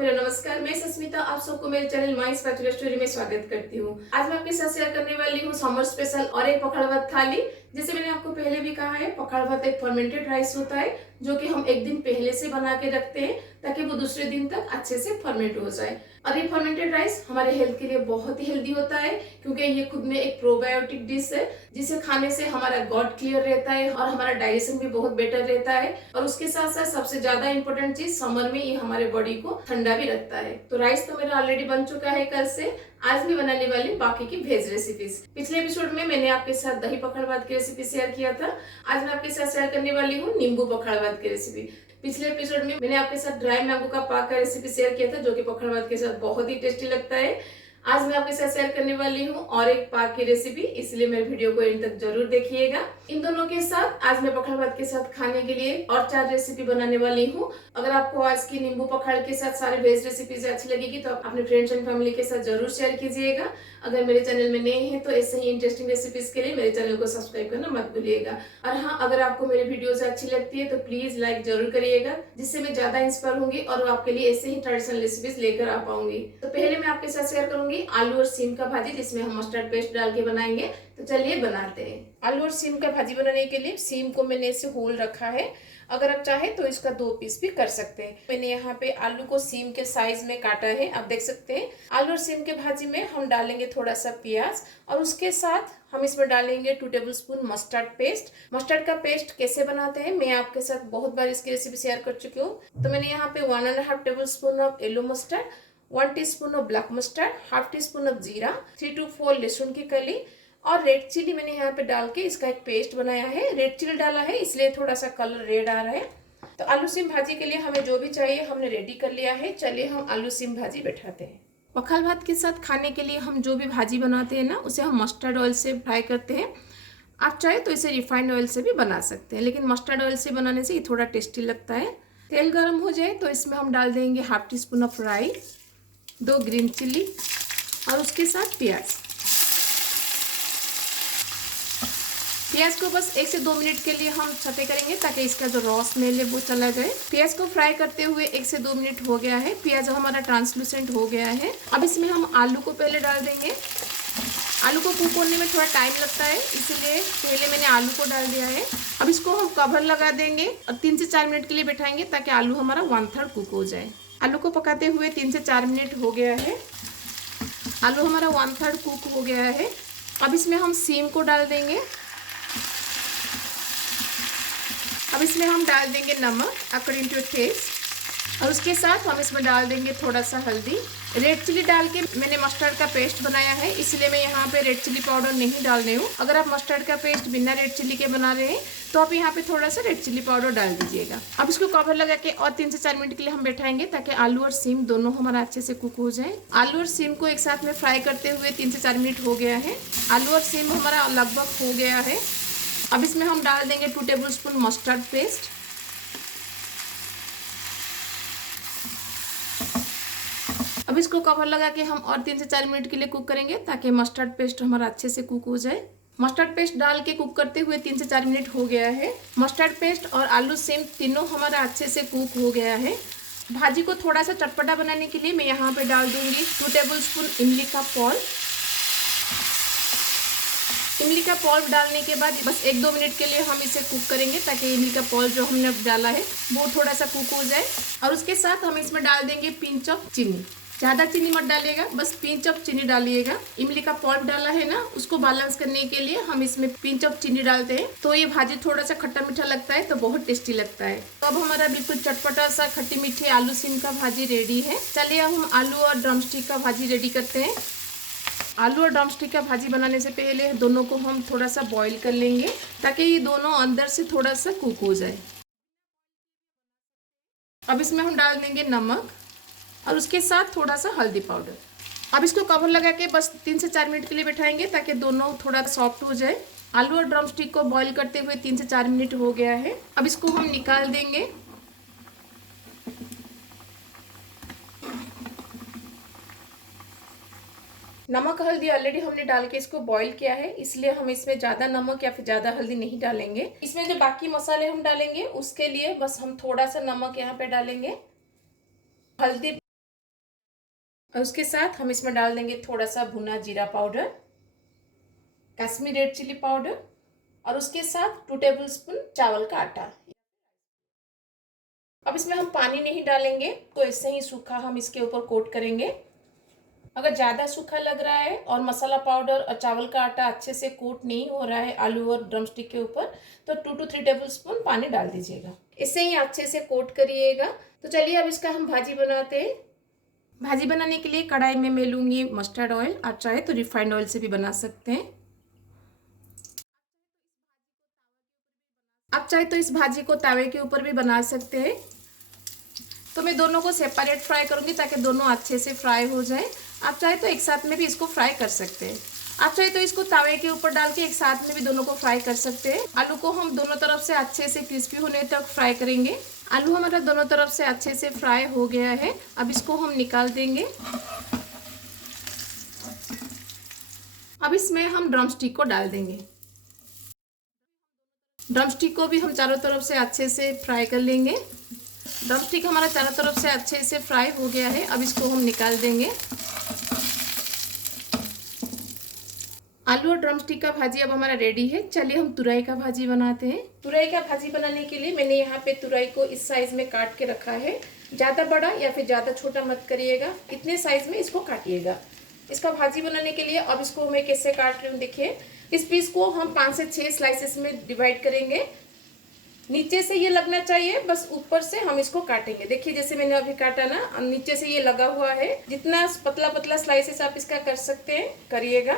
मेरा नमस्कार। मैं सस्मिता आप सबको मेरे चैनल माई स्पैचुलर स्टोरी में स्वागत करती हूँ। आज मैं आपके साथ शेयर करने वाली हूँ समर स्पेशल और एक पखाड़ भात थाली। जैसे मैंने आपको पहले भी कहा है, पखाड़ भात एक फर्मेंटेड राइस होता है जो कि हम एक दिन पहले से बना के रखते हैं ताकि वो दूसरे दिन तक अच्छे से फर्मेंट हो जाए। और ये फर्मेंटेड राइस हमारे हेल्थ के लिए बहुत ही हेल्दी होता है क्योंकि ये खुद में एक प्रोबायोटिक डिश है जिसे खाने से हमारा गॉट क्लियर रहता है और हमारा डाइजेशन भी बहुत बेटर रहता है। और उसके साथ साथ सबसे ज्यादा इंपॉर्टेंट चीज, समर में ये हमारे बॉडी को ठंडा भी रखता है। तो राइस तो मेरा ऑलरेडी बन चुका है कल से। आज मैं बनाने वाली हूँ बाकी की वेज रेसिपीज। पिछले एपिसोड में मैंने आपके साथ दही पखाड़ भात की रेसिपी शेयर किया था। आज मैं आपके साथ शेयर करने वाली हूँ नींबू पखाड़ भात की रेसिपी। पिछले एपिसोड में मैंने आपके साथ ड्राई मैंगो का पाक का रेसिपी शेयर किया था जो कि पखाड़ भात के साथ बहुत ही टेस्टी लगता है। आज मैं आपके साथ शेयर करने वाली हूँ और एक पाक की रेसिपी, इसलिए मेरे वीडियो को एंड तक जरूर देखिएगा। इन दोनों के साथ आज मैं पखाड़ भात के साथ खाने के लिए और 4 रेसिपी बनाने वाली हूँ। अगर आपको आज की नींबू पखाड़ के साथ सारे वेज रेसिपीज अच्छी लगेगी तो आप अपने फ्रेंड्स एंड फैमिली के साथ जरूर शेयर कीजिएगा। अगर मेरे चैनल में नए हैं तो ऐसे ही इंटरेस्टिंग रेसिपीज के लिए मेरे चैनल को सब्सक्राइब करना मत भूलिएगा। और हाँ, अगर आपको मेरे वीडियोस अच्छी लगती है तो प्लीज लाइक जरूर करिएगा, जिससे मैं ज्यादा इंस्पायर होंगी और आपके लिए ऐसे ही ट्रेडिशनल रेसिपीज लेकर आ पाऊंगी। तो पहले मैं आपके साथ शेयर करूंगी आलू और सीम का भाजी, जिसमें हम मस्टर्ड पेस्ट डाल के बनाएंगे। तो चलिए बनाते हैं। आलू और सीम का भाजी बनाने के लिए सीम को मैंने ऐसे होल रखा है। अगर आप चाहे तो इसका 2 पीस भी कर सकते हैं। मैंने यहाँ पे आलू को सीम के साइज में काटा है, आप देख सकते हैं। आलू और सीम के भाजी में हम डालेंगे थोड़ा सा प्याज और उसके साथ हम इसमें डालेंगे 2 टेबलस्पून मस्टर्ड पेस्ट। मस्टर्ड का पेस्ट कैसे बनाते हैं मैं आपके साथ बहुत बार इसकी रेसिपी शेयर कर चुकी हूँ। तो मैंने यहाँ पे 1.5 tablespoon of yellow mustard, 1 teaspoon of black mustard, half tea spoon of जीरा, 3 to 4 लहसुन की कली और रेड चिली मैंने यहाँ पे डाल के इसका एक पेस्ट बनाया है। रेड चिली डाला है इसलिए थोड़ा सा कलर रेड आ रहा है। तो आलू सीम भाजी के लिए हमें जो भी चाहिए हमने रेडी कर लिया है। चलिए हम आलू सीम भाजी बैठाते हैं। पखाल भात के साथ खाने के लिए हम जो भी भाजी बनाते हैं ना, उसे हम मस्टर्ड ऑयल से फ्राई करते हैं। आप चाहे तो इसे रिफाइंड ऑयल से भी बना सकते हैं, लेकिन मस्टर्ड ऑयल से बनाने से ये थोड़ा टेस्टी लगता है। तेल गर्म हो जाए तो इसमें हम डाल देंगे हाफ टी स्पून ऑफ राई, 2 ग्रीन चिल्ली और उसके साथ प्याज। प्याज को बस 1 से 2 मिनट के लिए हम सटे करेंगे ताकि इसका जो रॉ स्मेल है वो चला जाए। प्याज को फ्राई करते हुए 1 से 2 मिनट हो गया है। प्याज हमारा ट्रांसलूसेंट हो गया है। अब इसमें हम आलू को पहले डाल देंगे। आलू को कुक होने में थोड़ा टाइम लगता है, इसलिए पहले मैंने आलू को डाल दिया है। अब इसको हम कवर लगा देंगे और 3 से 4 मिनट के लिए बैठाएंगे ताकि आलू हमारा 1/3 कुक हो जाए। आलू को पकाते हुए 3 से 4 मिनट हो गया है। आलू हमारा 1/3 कुक हो गया है। अब इसमें हम सीम को डाल देंगे। अब इसमें हम डाल देंगे नमक अकॉर्डिंग टू टेस्ट और उसके साथ हम इसमें डाल देंगे थोड़ा सा हल्दी। रेड चिली डाल के मैंने मस्टर्ड का पेस्ट बनाया है, इसलिए मैं यहाँ पे रेड चिली पाउडर नहीं डाल रही हूँ। अगर आप मस्टर्ड का पेस्ट बिना रेड चिली के बना रहे हैं तो आप यहाँ पे थोड़ा सा रेड चिली पाउडर डाल दीजिएगा। अब इसको कवर लगा के और 3 से 4 मिनट के लिए हम बैठाएंगे ताकि आलू और सीम दोनों हमारा अच्छे से कुक हो जाए। आलू और सीम को एक साथ में फ्राई करते हुए 3 से 4 मिनट हो गया है। आलू और सीम हमारा लगभग हो गया है। अब इसमें हम डाल देंगे 2 टेबलस्पून मस्टर्ड पेस्ट। अब इसको कवर लगा के हम और 3 से 4 मिनट के लिए कुक करेंगे ताकि मस्टर्ड पेस्ट हमारा अच्छे से कुक हो जाए। मस्टर्ड पेस्ट डाल के कुक करते हुए 3 से 4 मिनट हो गया है। मस्टर्ड पेस्ट और आलू सेम तीनों हमारा अच्छे से कुक हो गया है। भाजी को थोड़ा सा चटपटा बनाने के लिए मैं यहाँ पे डाल दूंगी 2 टेबलस्पून इमली का पल्प। इमली का पल्प डालने के बाद बस 1-2 मिनट के लिए हम इसे कुक करेंगे ताकि इमली का पल्प जो हमने डाला है वो थोड़ा सा कुक हो जाए। और उसके साथ हम इसमें डाल देंगे पिंच ऑफ चीनी। ज़्यादा चीनी मत डालिएगा, बस पिंच ऑफ चीनी डालिएगा। इमली का पल्प डाला है ना, उसको बैलेंस करने के लिए हम इसमें पिंच ऑफ चीनी डालते हैं तो ये भाजी थोड़ा सा खट्टा मीठा लगता है, तो बहुत टेस्टी लगता है। तो अब हमारा बिल्कुल चटपटा सा खट्टी मीठी आलू सीम का भाजी रेडी है। चलिए अब हम आलू और ड्रमस्टिक का भाजी रेडी करते हैं। आलू और ड्रमस्टिक का भाजी बनाने से पहले दोनों को हम थोड़ा सा बॉईल कर लेंगे ताकि ये दोनों अंदर से थोड़ा सा कुक हो जाए। अब इसमें हम डाल देंगे नमक और उसके साथ थोड़ा सा हल्दी पाउडर। अब इसको कवर लगा के बस 3 से 4 मिनट के लिए बैठाएंगे ताकि दोनों थोड़ा सॉफ्ट हो जाए। आलू और ड्रमस्टिक को बॉईल करते हुए 3 से 4 मिनट हो गया है। अब इसको हम निकाल देंगे। नमक हल्दी ऑलरेडी हमने डाल के इसको बॉईल किया है, इसलिए हम इसमें ज़्यादा नमक या फिर ज़्यादा हल्दी नहीं डालेंगे। इसमें जो बाकी मसाले हम डालेंगे उसके लिए बस हम थोड़ा सा नमक यहाँ पे डालेंगे। हल्दी और उसके साथ हम इसमें डाल देंगे थोड़ा सा भुना जीरा powder, Kashmiri red chilli powder और उसके साथ 2 टेबलस्पून चावल का आटा। अब इसमें हम पानी नहीं डालेंगे, तो ऐसे ही सूखा हम इसके ऊपर कोट करेंगे। अगर ज़्यादा सूखा लग रहा है और मसाला पाउडर और चावल का आटा अच्छे से कोट नहीं हो रहा है आलू और ड्रमस्टिक के ऊपर, तो 2 to 3 टेबलस्पून पानी डाल दीजिएगा। इससे ही अच्छे से कोट करिएगा। तो चलिए अब इसका हम भाजी बनाते हैं। भाजी बनाने के लिए कढ़ाई में मैं लूँगी मस्टर्ड ऑयल, आप चाहे तो रिफाइंड ऑयल से भी बना सकते हैं। आप चाहे तो इस भाजी को तवे के ऊपर भी बना सकते हैं। तो मैं दोनों को सेपरेट फ्राई करूंगी ताकि दोनों अच्छे से फ्राई हो जाए। आप चाहे तो एक साथ में भी इसको फ्राई कर सकते हैं। आप चाहे तो इसको तवे के ऊपर डाल के एक साथ में भी दोनों को फ्राई कर सकते हैं। आलू को हम दोनों तरफ से अच्छे से क्रिस्पी होने तक फ्राई करेंगे। आलू हमारा दोनों तरफ से अच्छे से फ्राई हो गया है। अब इसको हम निकाल देंगे। अब इसमें हम ड्रमस्टिक को डाल देंगे। ड्रमस्टिक को भी हम चारों तरफ से अच्छे से फ्राई कर लेंगे। ड्रमस्टिक हमारा चारों तरफ से अच्छे से फ्राई हो गया है। अब इसको हम निकाल देंगे। आलू और ड्रमस्टिक का भाजी अब हमारा रेडी है। चलिए हम तुरई का भाजी बनाते हैं। तुरई का भाजी बनाने के लिए मैंने यहाँ पे तुरई को इस साइज में काट के रखा है। ज़्यादा बड़ा या फिर ज़्यादा छोटा मत करिएगा, इतने साइज में इसको काटिएगा। इसका भाजी बनाने के लिए अब इसको मैं कैसे काट रही हूँ देखिए। इस पीस को हम 5 से 6 स्लाइसेस में डिवाइड करेंगे। नीचे से ये लगना चाहिए, बस ऊपर से हम इसको काटेंगे। देखिए जैसे मैंने अभी काटा ना, नीचे से ये लगा हुआ है। जितना पतला पतला स्लाइसेस आप इसका कर सकते हैं करिएगा।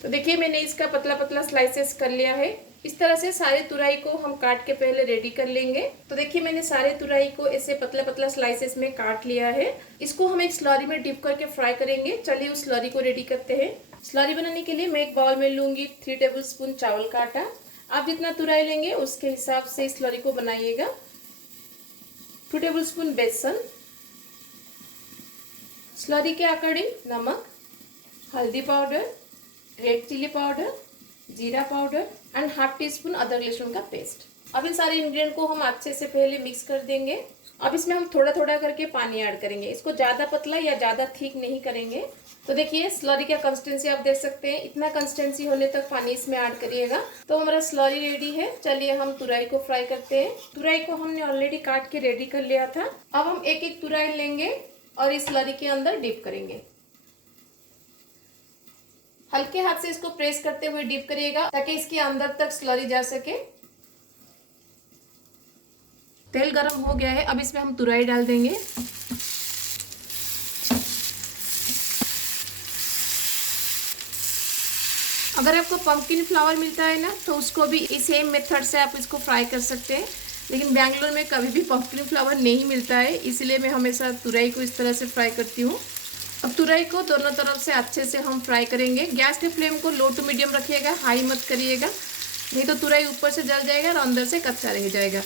तो देखिए मैंने इसका पतला पतला स्लाइसेस कर लिया है। इस तरह से सारे तुरई को हम काट के पहले रेडी कर लेंगे। तो देखिए मैंने सारे तुरई को ऐसे पतला पतला स्लाइसेस में काट लिया है। इसको हम एक स्लरी में डिप करके फ्राई करेंगे। चलिए उस स्लरी को रेडी करते हैं। स्लरी बनाने के लिए मैं एक बाउल में लूंगी 3 टेबलस्पून चावल का आटा। आप जितना तुरई लेंगे उसके हिसाब से इस स्लरी को बनाइएगा। 2 टेबलस्पून बेसन, स्लरी के अकॉर्डिंग नमक, हल्दी पाउडर, रेड चिली पाउडर, जीरा powder and half tea spoon अदरक लहसुन का पेस्ट। अब इन सारे इंग्रेडिएंट को हम अच्छे से पहले मिक्स कर देंगे। अब इसमें हम थोड़ा थोड़ा करके पानी ऐड करेंगे। इसको ज़्यादा पतला या ज़्यादा थिक नहीं करेंगे। तो देखिए स्लरी का कंसिस्टेंसी आप देख सकते हैं। इतना कंसिस्टेंसी होने तक पानी इसमें ऐड करिएगा। तो हमारा स्लरी रेडी है। चलिए हम तुरई को फ्राई करते हैं। तुरई को हमने ऑलरेडी काट के रेडी कर लिया था। अब हम एक एक तुरई लेंगे और इस स्लरी के अंदर डिप करेंगे। हल्के हाथ से इसको प्रेस करते हुए डिप करिएगा ताकि इसके अंदर तक स्लरी जा सके। तेल गरम हो गया है। अब इसमें हम तुरई डाल देंगे। अगर आपको पंपकिन फ्लावर मिलता है ना, तो उसको भी इस सेम मेथड से आप इसको फ्राई कर सकते हैं। लेकिन बैंगलोर में कभी भी पंपकिन फ्लावर नहीं मिलता है, इसलिए मैं हमेशा तुरई को इस तरह से फ्राई करती हूँ। अब तुरई को दोनों तरफ से अच्छे से हम फ्राई करेंगे। गैस के फ्लेम को लो टू मीडियम रखिएगा, हाई मत करिएगा, नहीं तो तुरई ऊपर से जल जाएगा और अंदर से कच्चा रह जाएगा।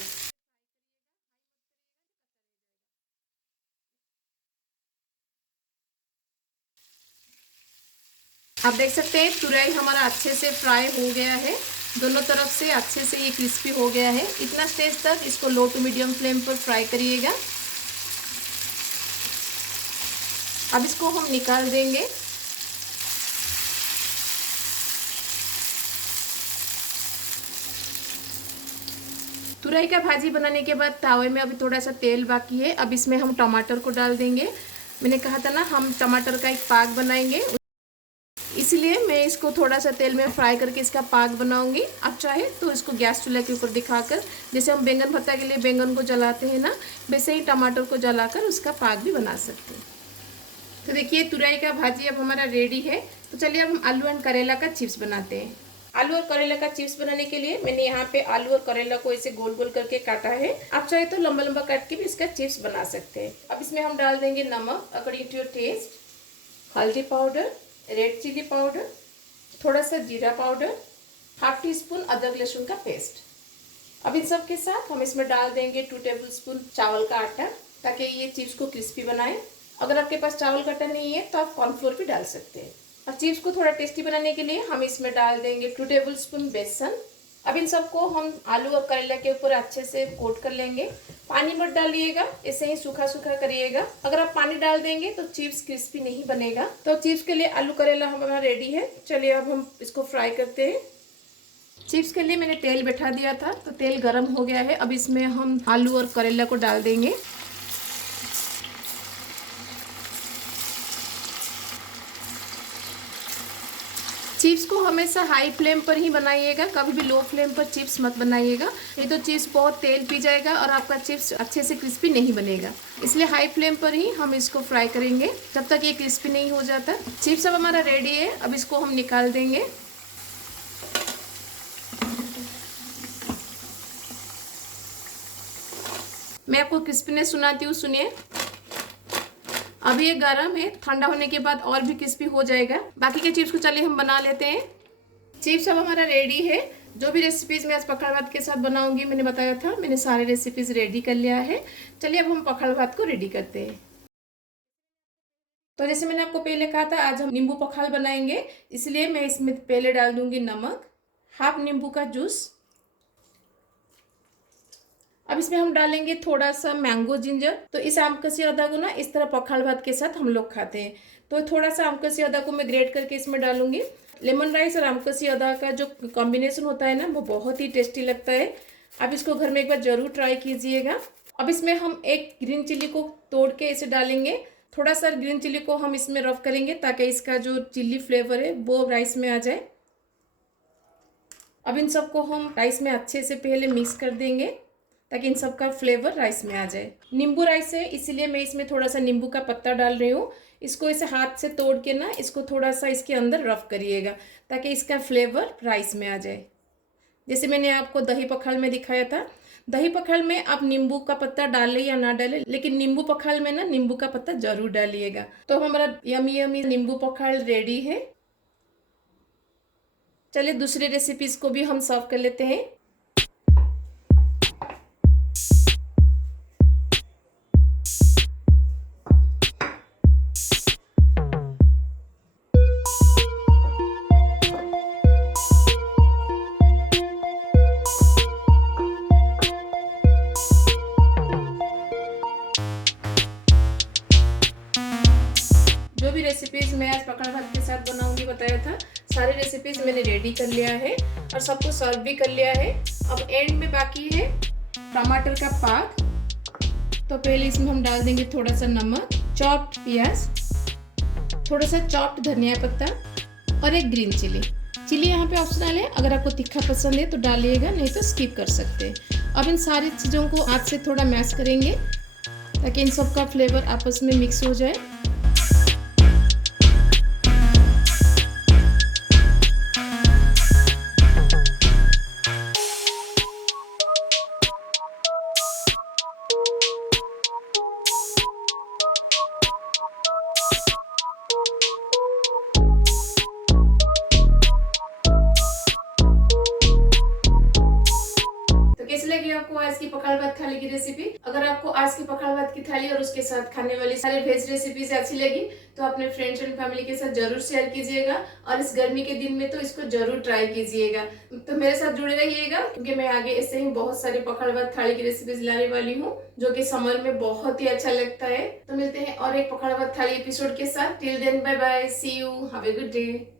आप देख सकते हैं तुरई हमारा अच्छे से फ्राई हो गया है। दोनों तरफ से अच्छे से ये क्रिस्पी हो गया है। इतना स्टेज तक इसको लो टू मीडियम फ्लेम पर फ्राई करिएगा। अब इसको हम निकाल देंगे। तुरई का भाजी बनाने के बाद तावे में अभी थोड़ा सा तेल बाकी है। अब इसमें हम टमाटर को डाल देंगे। मैंने कहा था ना हम टमाटर का एक पाक बनाएंगे, इसलिए मैं इसको थोड़ा सा तेल में फ्राई करके इसका पाक बनाऊंगी। आप चाहे तो इसको गैस चूल्हे के ऊपर दिखाकर, जैसे हम बैंगन भरता के लिए बैंगन को जलाते हैं ना, वैसे ही टमाटर को जलाकर उसका पाक भी बना सकते हैं। तो देखिए तुरई का भाजी अब हमारा रेडी है। तो चलिए अब हम आलू एंड करेला का चिप्स बनाते हैं। आलू और करेला का चिप्स बनाने के लिए मैंने यहाँ पे आलू और करेला को ऐसे गोल गोल करके काटा है। आप चाहे तो लंबा लंबा काट के भी इसका चिप्स बना सकते हैं। अब इसमें हम डाल देंगे नमक अकॉर्डिंग टू योर टेस्ट, हल्दी पाउडर, रेड चिली पाउडर, थोड़ा सा जीरा पाउडर, हाफ टी स्पून अदरक लहसुन का पेस्ट। अब इन सब के साथ हम इसमें डाल देंगे 2 टेबलस्पून चावल का आटा ताकि ये चिप्स को क्रिस्पी बनाए। अगर आपके पास चावल का आटा नहीं है तो आप कॉर्नफ्लोर भी डाल सकते हैं। और चिप्स को थोड़ा टेस्टी बनाने के लिए हम इसमें डाल देंगे 2 टेबलस्पून बेसन। अब इन सबको हम आलू और करेला के ऊपर अच्छे से कोट कर लेंगे। पानी मत डालिएगा, ऐसे ही सूखा सूखा करिएगा। अगर आप पानी डाल देंगे तो चिप्स क्रिस्पी नहीं बनेगा। तो चिप्स के लिए आलू करेला हमारा रेडी है। चलिए अब हम इसको फ्राई करते हैं। चिप्स के लिए मैंने तेल बैठा दिया था, तो तेल गरम हो गया है। अब इसमें हम आलू और करेला को डाल देंगे। चिप्स को हमेशा हाई फ्लेम पर ही बनाइएगा, कभी भी लो फ्लेम पर चिप्स मत बनाइएगा, नहीं तो चिप्स बहुत तेल पी जाएगा और आपका चिप्स अच्छे से क्रिस्पी नहीं बनेगा। इसलिए हाई फ्लेम पर ही हम इसको फ्राई करेंगे जब तक ये क्रिस्पी नहीं हो जाता। चिप्स अब हमारा रेडी है, अब इसको हम निकाल देंगे। मैं आपको क्रिस्पीनेस सुनाती हूँ, सुनिए। अभी ये गरम है, ठंडा होने के बाद और भी क्रिस्पी हो जाएगा। बाकी के चिप्स को चलिए हम बना लेते हैं। चिप्स अब हमारा रेडी है। जो भी रेसिपीज मैं आज पखाल भात के साथ बनाऊंगी, मैंने बताया था, मैंने सारे रेसिपीज रेडी कर लिया है। चलिए अब हम पखाल भात को रेडी करते हैं। तो जैसे मैंने आपको पहले कहा था, आज हम नींबू पखाल बनाएंगे, इसलिए मैं इसमें पहले डाल दूंगी नमक, हाफ नींबू का जूस। अब इसमें हम डालेंगे थोड़ा सा मैंगो जिंजर। तो इस आम कसी अदा को ना इस तरह पखाल भात के साथ हम लोग खाते हैं। तो थोड़ा सा आम कसी अदा को मैं ग्रेट करके इसमें डालूंगी। लेमन राइस और आम कसी अदा का जो कॉम्बिनेशन होता है ना, वो बहुत ही टेस्टी लगता है। आप इसको घर में एक बार जरूर ट्राई कीजिएगा। अब इसमें हम एक ग्रीन चिल्ली को तोड़ के इसे डालेंगे। थोड़ा सा ग्रीन चिल्ली को हम इसमें रफ करेंगे ताकि इसका जो चिल्ली फ्लेवर है वो राइस में आ जाए। अब इन सबको हम राइस में अच्छे से पहले मिक्स कर देंगे ताकि इन सब का फ्लेवर राइस में आ जाए। नींबू राइस है, इसीलिए मैं इसमें थोड़ा सा नींबू का पत्ता डाल रही हूँ। इसको इसे हाथ से तोड़ के ना इसको थोड़ा सा इसके अंदर रफ करिएगा ताकि इसका फ्लेवर राइस में आ जाए। जैसे मैंने आपको दही पखाल में दिखाया था, दही पखाल में आप नींबू का पत्ता डालें या ना डालें, लेकिन नींबू पखाल में ना नींबू का पत्ता जरूर डालिएगा। तो हमारा यमी यमी नींबू पखाल रेडी है। चलिए दूसरी रेसिपीज को भी हम सर्व कर लेते हैं। जो भी रेसिपीज मैं आज पखाल भात के साथ बनाऊंगी बताया था, सारी रेसिपीज मैंने रेडी कर लिया है और सबको सर्व भी कर लिया है। अब एंड में बाकी है टमाटर का पाक। तो पहले इसमें हम डाल देंगे थोड़ा सा नमक, चॉप्ड प्याज, थोड़ा सा चॉप्ड धनिया पत्ता और एक ग्रीन चिली। चिली यहाँ पे ऑप्शनल है, अगर आपको तीखा पसंद है तो डालिएगा, नहीं तो स्किप कर सकते हैं। अब इन सारी चीज़ों को हाथ से थोड़ा मैश करेंगे ताकि इन सब का फ्लेवर आपस में मिक्स हो जाए। कैसी लगी आपको आज की पखाल भात थाली की रेसिपी? अगर आपको आज की पखाल भात की थाली और उसके साथ खाने वाली सारी वेज रेसिपीज अच्छी लगी तो अपने फ्रेंड्स एंड फैमिली के साथ जरूर शेयर कीजिएगा और इस गर्मी के दिन में तो इसको जरूर ट्राई कीजिएगा। तो मेरे साथ जुड़े रहिएगा क्योंकि मैं आगे ऐसे ही बहुत सारी पखाल भात थाली की रेसिपीज लाने वाली हूँ जो कि समर में बहुत ही अच्छा लगता है। तो मिलते हैं और एक पखाल भात थाली एपिसोड के साथ। Till then bye bye, see you, have a good day.